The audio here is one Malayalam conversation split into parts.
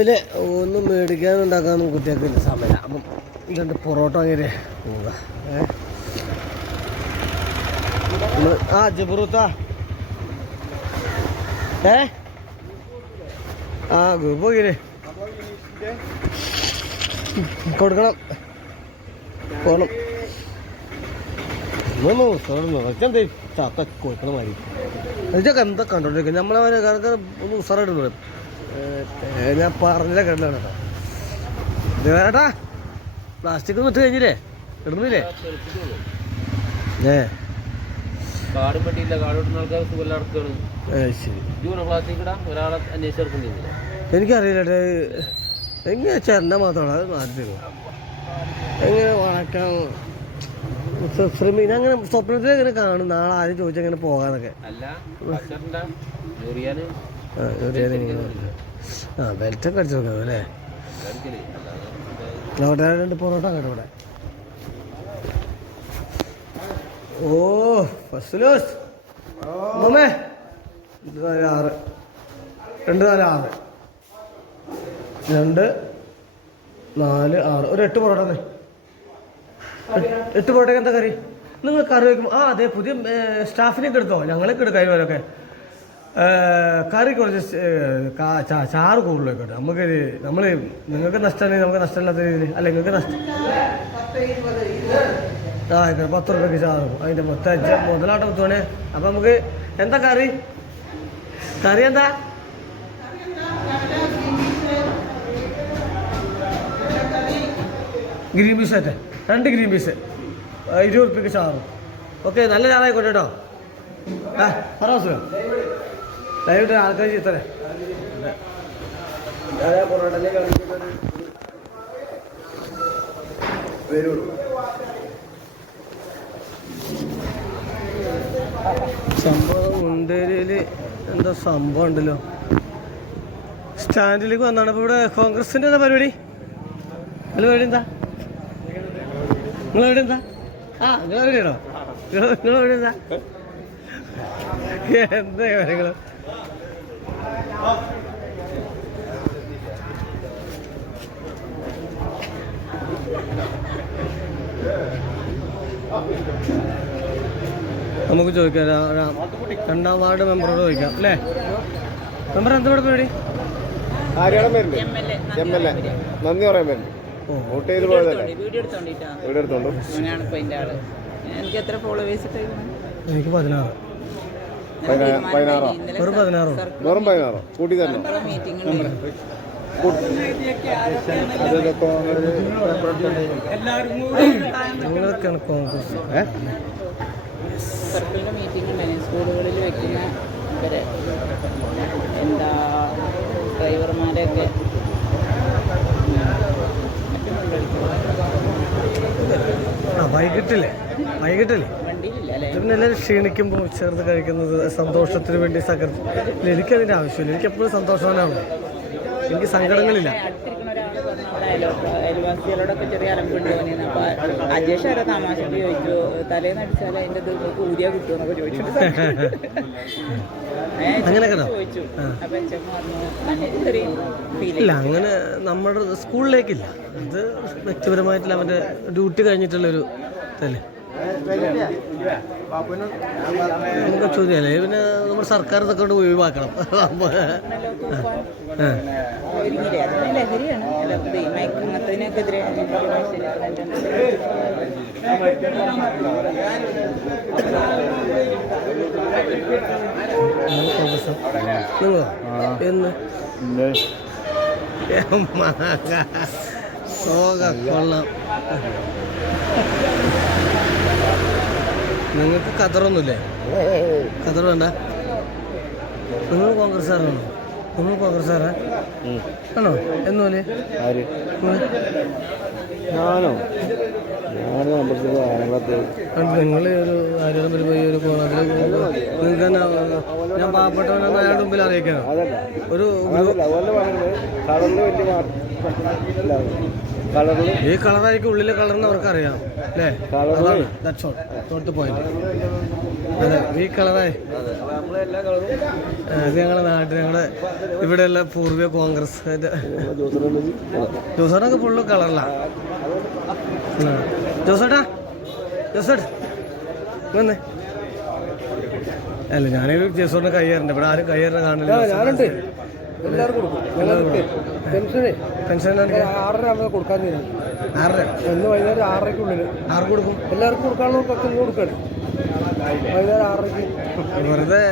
അതിൽ ഒന്നും മേടിക്കാനും ഉണ്ടാക്കാനും കുട്ടികൾക്കില്ല സമയം. അപ്പം രണ്ട് പൊറോട്ട അങ്ങനെ പോവുക. ജബറൂത്താ ഗ്രൂപ്പ് നോക്കിയില്ലേ കൊടുക്കണം പോകണം. ഒന്നൊന്നും ചാത്ത കൊടുക്കണ മാതിരി ഇതൊക്കെ എന്താ കണ്ടോണ്ടിരിക്കുക നമ്മളെ കാരണം ഒന്ന് ഉസാറായിട്ടുണ്ട്. ഞാൻ പറഞ്ഞില്ല കണ്ടാണ് കേട്ടോ. ഇത് വേട്ടാ പ്ലാസ്റ്റിക് ഒന്നും ഇട്ട് കഴിഞ്ഞില്ലേ ഇടുന്നില്ലേ? എനിക്കറിയില്ല എങ്ങനെ ചെണ്ട മാത്രമാണ് അത് മാറ്റി തരുമോ എങ്ങനെ വളക്കാം ശ്രമിക്കും. അങ്ങനെ സ്വപ്നത്തിൽ എങ്ങനെ കാണും നാളെ ആരും ചോദിച്ചാൽ എങ്ങനെ പോകാന്നൊക്കെ. ബെൽറ്റൊക്കെ അടിച്ചു നോക്കാം അല്ലേ? അവിടെ രണ്ട് പൊറോട്ട കേട്ടോ ഇവിടെ. ഓ ഫസ്റ്റ് 2 4 6 2 4 6 2 4 6 ഒരു 8 പൊറോട്ട. 8 പൊറോട്ടയ്ക്ക് എന്താ കറി? നിങ്ങൾ കറി വയ്ക്കുമ്പോൾ അതെ പുതിയ സ്റ്റാഫിനൊക്കെ എടുത്തോ? ഞങ്ങളൊക്കെ എടുക്കാം ഇവരൊക്കെ. കറി കുറച്ച് ചാറ് കൂടുതലായിക്കോട്ടെ. നമുക്ക് നിങ്ങൾക്ക് നഷ്ടമാണെങ്കിൽ നമുക്ക് നഷ്ടമില്ലാത്ത രീതിയിൽ അല്ല നിങ്ങൾക്ക് നഷ്ടം. ആയിക്കോട്ടെ 10 രൂപയ്ക്ക് ചാറും അതിൻ്റെ മൊത്തം മുതലാട്ടം എത്തുവാണേ. അപ്പം നമുക്ക് എന്താ കറി എന്താ? ഗ്രീൻ പീസ് ആട്ടെ 2 ഗ്രീൻ പീസ് 20 രൂപയ്ക്ക് ചാറും. ഓക്കെ നല്ല ചാറായിക്കോട്ടെ കേട്ടോ. പറ ദയവിട്ട് ആൾക്കാർ ചിത്തരേ സംഭവം മുണ്ടേരിയിൽ എന്താ സംഭവം ഉണ്ടല്ലോ. സ്റ്റാൻഡിലേക്ക് വന്നാണ്. അപ്പോൾ ഇവിടെ കോൺഗ്രസിൻ്റെ എന്താ പരിപാടി? നിങ്ങൾ എവിടെ എന്താ നിങ്ങളെവിടെ എന്താ നിങ്ങളെവിടെയാണോ? നിങ്ങളെവിടെ എന്താ എന്താ കാര്യങ്ങൾ? നമുക്ക് ചോദിക്കാം. 2ാം വാർഡ് മെമ്പറോട് ചോദിക്കാം അല്ലേ? മെമ്പർ എന്താ ഇവിടെ പരിപാടി? നന്ദി പറയാൻ പറ്റും. വോട്ട് ചെയ്ത് പോയതല്ലേ? വീഡിയോ എടുത്തോണ്ടോ? എനിക്ക് എത്ര ഫോളോവേഴ്സ്? എനിക്ക് 16. വെറും 16 കൂട്ടി തന്നെ. നിങ്ങളൊക്കെയാണ് കോൺഗ്രസ്. സർക്കിളിൻ്റെ മീറ്റിംഗ് ഉണ്ടായിരുന്നു സ്കൂളുകളിൽ വെക്കുന്ന ഇവരെ എന്താ ഡ്രൈവർമാരെയൊക്കെ വൈകിട്ടില്ലേ പിന്നെ എല്ലാവരും ക്ഷീണിക്കുമ്പോൾ ചേർന്ന് കഴിക്കുന്നത് സന്തോഷത്തിന് വേണ്ടി എനിക്കതിൻ്റെ ആവശ്യമില്ല. എനിക്കെപ്പോഴും സന്തോഷവാനാണ്. എനിക്ക് സങ്കടങ്ങളില്ല. അയൽവാസികളോടൊക്കെ ചെറിയ അലമ്പുണ്ട് തോന്നിയത്. അപ്പോൾ അജേഷ് ആരോ തമാശക്ക് ചോദിച്ചു തലേന്ന് അടിച്ചാൽ അതിൻ്റെ നിങ്ങൾക്ക് ഊരിയാ കിട്ടുമെന്നൊക്കെ ചോദിച്ചിട്ട് ചോദിച്ചു. അപ്പം ഇല്ല അങ്ങനെ നമ്മുടെ സ്കൂളിലേക്കില്ല. അത് വ്യക്തിപരമായിട്ടുള്ള അവൻ്റെ ഡ്യൂട്ടി കഴിഞ്ഞിട്ടുള്ളൊരു ഇതല്ലേ. നമുക്ക് ചോദ്യമല്ലേ പിന്നെ നമ്മുടെ സർക്കാർ ഇതൊക്കെ കൊണ്ട് ഒഴിവാക്കണം. നിങ്ങളോ എന്ന് കൊള്ളാം. നിങ്ങൾക്ക് ഖത്തറൊന്നുമില്ലേ? ഖത്തർ വേണ്ട. നിങ്ങൾ കോൺഗ്രസ്സുകാരാണോ? നിങ്ങൾ കോൺഗ്രസ്സുകാരാ ആണോ? എന്നോലെ ഞാനോ? നിങ്ങൾ ഒരു ആരോഗ്യം പോയി ഒരു നിങ്ങൾക്ക് തന്നെ ഞാൻ പാവപ്പെട്ടവനെന്ന് അയാളുടെ മുമ്പിൽ അറിയിക്കണം. ഒരു ഈ കളറായിരിക്കും ഉള്ളിലെ കളർന്ന് അവർക്കറിയാം അല്ലേ? അതാണ് that's all, not the point. അതെ, ഈ കളറായി ഇത് ഞങ്ങളുടെ നാട്ടിൽ ഞങ്ങളുടെ ഇവിടെയുള്ള പൂർവ്വ കോൺഗ്രസ് ജോസേട്ടൊക്കെ ഫുള്ള് കളറിലാണ്. ജോസേട്ടാ ജോസേട്ട് വന്നേ. അല്ല ഞാനൊരു ജോസേട്ടനെ കയ്യേറുണ്ട്, ഇവിടെ ആരും കയ്യേറുന്ന കാണില്ല. ഞാനുണ്ട്, എല്ലാവർക്കും പെൻഷൻ 6:30 കൊടുക്കാൻ. 6:30 ഇന്ന് വൈകുന്നേരം 6:30 ആർക്ക് കൊടുക്കും? എല്ലാവർക്കും കൊടുക്കാനുള്ള കൊടുക്കണം. വൈകുന്നേരം 6:30 വെറുതെ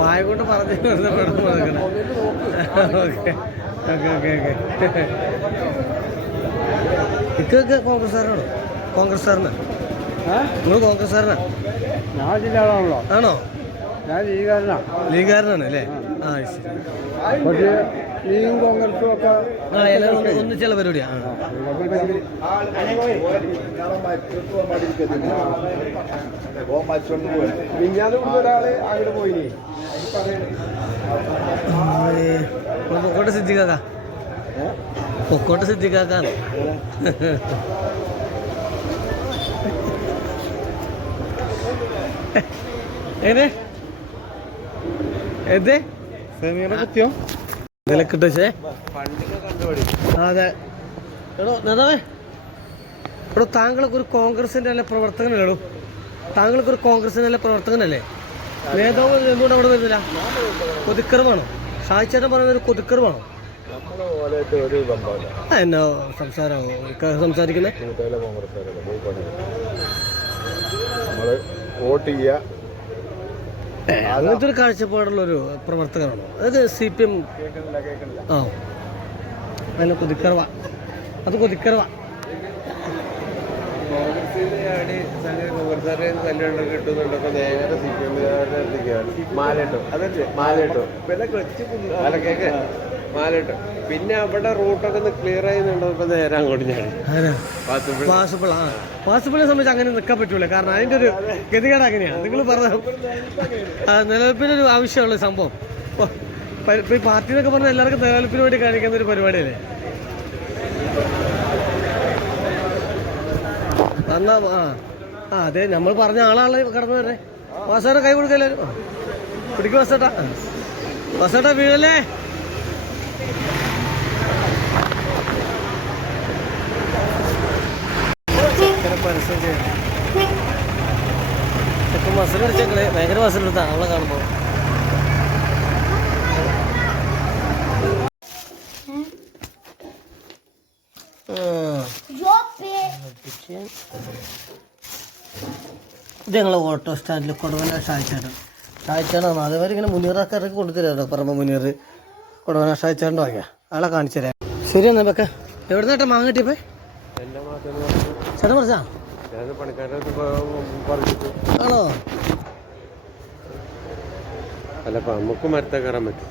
വായ കൊണ്ട് പറഞ്ഞ് വെറുതെ പെടുന്നു കൊടുക്കണം. Okay okay okay okay. ഇക്കൊക്കെ കോൺഗ്രസ്സുകാരാണോ? കോൺഗ്രസ്സുകാരനാ നിങ്ങൾ? കോൺഗ്രസ്സുകാരനാ? ഞാൻ ജില്ലയാണല്ലോ. ആണോ? ഞാൻ ലീഗുകാരനാണ് അല്ലേ? ആ ശരി. പക്ഷേ ലീഗും കോൺഗ്രസും ഒക്കെ ഒന്നിച്ചുള്ള പരിപാടിയാണ്. പൊക്കോട്ട് സിദ്ധിക്കാക്ക, പൊക്കോട്ട് സിദ്ധിക്കാക്കാണ്. ഏത് ഏത് നിലക്കിട്ടേ? അതെ. എടോ നേതാവേ, എടോ താങ്കളൊക്കെ ഒരു കോൺഗ്രസിന്റെ അല്ലേ പ്രവർത്തകനല്ലോ? താങ്കൾക്കൊരു കോൺഗ്രസിന്റെ അല്ലേ പ്രവർത്തകനല്ലേ? നേതാവ് എന്തുകൊണ്ട് അവിടെ വരുന്നില്ല? കൊതിക്കറവാണോ? ഷായിച്ചേട്ടൻ പറയുന്നൊരു കൊതിക്കറവാണോ? എന്നാ സംസാരമോ സംസാരിക്കുന്നത്? അങ്ങനത്തെ ഒരു കാഴ്ചപ്പാടുള്ളൊരു പ്രവർത്തകനാണോ? അതായത് CPM ആ അതിനെ കൊതിക്കറവ, അത് കൊതിക്കറവ. മാലിട്ടോ പിന്നെ അവിടെ റൂട്ടൊക്കെ ഒന്ന് ക്ലിയർ ചെയ്യുന്നുണ്ടോ? ഇപ്പൊ നേരെ അങ്ങോട്ട് ഞാൻ പാസിബിൾ. ആ പാസിബിളിനെ സംബന്ധിച്ച് അങ്ങനെ നിൽക്കാൻ പറ്റൂല. കാരണം അതിൻ്റെ ഒരു ഗതികേട് അങ്ങനെയാണ്. നിങ്ങൾ പറഞ്ഞ നിലനിൽപ്പിനൊരു ആവശ്യമുള്ള സംഭവം. ഇപ്പൊ ഈ പാർട്ടി എന്നൊക്കെ പറഞ്ഞാൽ എല്ലാവർക്കും നിലനിൽപ്പിന് വേണ്ടി കാണിക്കുന്ന ഒരു പരിപാടിയല്ലേ? എന്നാ ആ അതെ, നമ്മൾ പറഞ്ഞ ആളാളെ കടന്നു വരണേ. വാസേട്ടാ കൈ കൊടുക്കല്ലേ? പിടിക്കും വാസേട്ടാ. വാസേട്ടാ വീഴല്ലേ? പരസ്യം ചെയ്യണം. ഇപ്പം മസിൽ അടിച്ചേക്കളെ, ഭയങ്കര മസിലെടുത്താ അവളെ കാണുമ്പോൾ. ഇത് ഞങ്ങൾ ഓട്ടോ സ്റ്റാൻഡിൽ കൊടുവന ഷായിച്ചാണ്. അതേവരെ ഇങ്ങനെ മുനീറാക്കാരൊക്കെ കൊണ്ടുതരാമോ? പറമ്പ് മുനീർ കൊടുവന ഷായിച്ചാണ്ട് വാങ്ങിയ ആളെ കാണിച്ചു തരാം. ശരി എന്നാ വെക്ക. എവിടെ നിന്നാട്ടാ മാങ്ങ കിട്ടിയപ്പോ? ചേട്ടൻ പറിച്ചാ? ആണോ? അല്ല നമുക്ക് മരത്തെ കയറാൻ പറ്റും.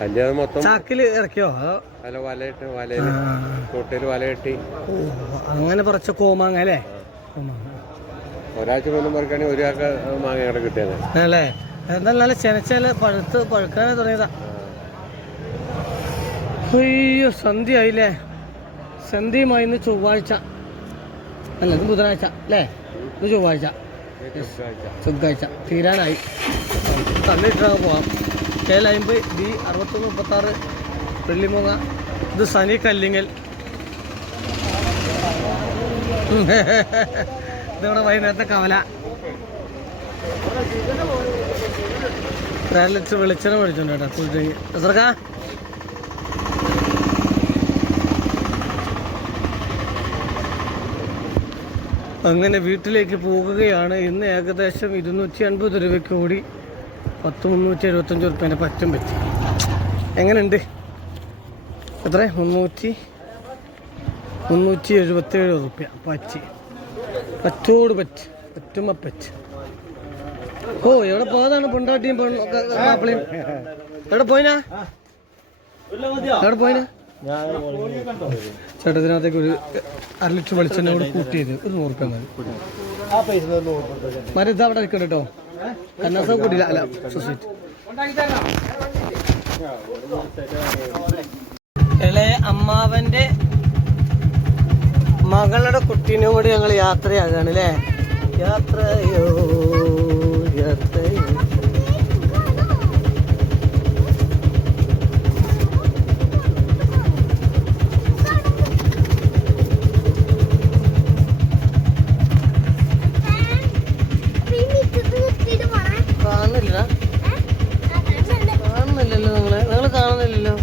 കല്യാണം മൊത്തം ചാക്കില് ഇറക്കിയോ? അല്ല വലയിട്ട്, വലയില് തൊട്ടില് വല കെട്ടി അങ്ങനെ കുറച്ച് കോമാങ്ങ അല്ലേ? ഒരാഴ്ച പോലും പറിക്കുകയാണെങ്കിൽ ഒരാൾക്ക് മാങ്ങ ഇവിടെ കിട്ടിയത് അല്ലേ? എന്നാൽ നല്ല ചെനച്ചാല് പഴുക്കാനേ തുടങ്ങിയതാ. അയ്യോ സന്ധ്യ ആയില്ലേ? സന്ധ്യയുമായി ഇന്ന് ചൊവ്വാഴ്ച അല്ല, ഇത് ബുധനാഴ്ച അല്ലേ? ഇത് ചൊവ്വാഴ്ച, ചൊവ്വാഴ്ച തീരാനായി. തന്നിട്ടാണ് പോവാം. KL50 D6136 വെള്ളിമുഖ. ഇത് സനി കല്ലിങ്ങൽ. ഇതിവിടെ വൈകുന്നേരത്തെ കവല. 3 ലിറ്റർ വെളിച്ചെണ്ണ മേടിച്ചോണ്ട് കേട്ടോ ഫുൾ ഡ്രിങ്ക്. സർക്കാ അങ്ങനെ വീട്ടിലേക്ക് പോകുകയാണ്. ഇന്ന് ഏകദേശം 250 രൂപയ്ക്ക് കൂടി 375 റുപ്യേൻ്റെ പറ്റും പറ്റി. എങ്ങനെയുണ്ട്? എത്ര? 377 റുപ്യ പറ്റി. പറ്റോട് പറ്റ്, പറ്റുമ്പോ പറ്റ്. ഓ എവിടെ പോയതാണ് പൊണ്ടാട്ടിയും മാപ്പിളയും? എവിടെ പോയിനാ? എവിടെ പോയിനാ? ചേട്ടത്തിനകത്തേക്ക് ഒരു 1/2 ലിറ്റർ വെളിച്ചെണ്ണ കൂടെ കൂട്ടിയത് ഒരു 100 റുപ്യ മതി. മരം ഇത് അവിടെ നിൽക്കണ്ട കേട്ടോ. കന്നാസ കൂടിയില്ല. അല്ല സൊസൈറ്റി ഇളയ അമ്മാവന്റെ മകളുടെ കുട്ടീനും കൂടി ഞങ്ങൾ യാത്രയാകാണ് അല്ലേ. യാത്രയോ യാത്രയോ. കാണുന്നില്ലല്ലോ നിങ്ങള് കാണുന്നില്ലല്ലോ.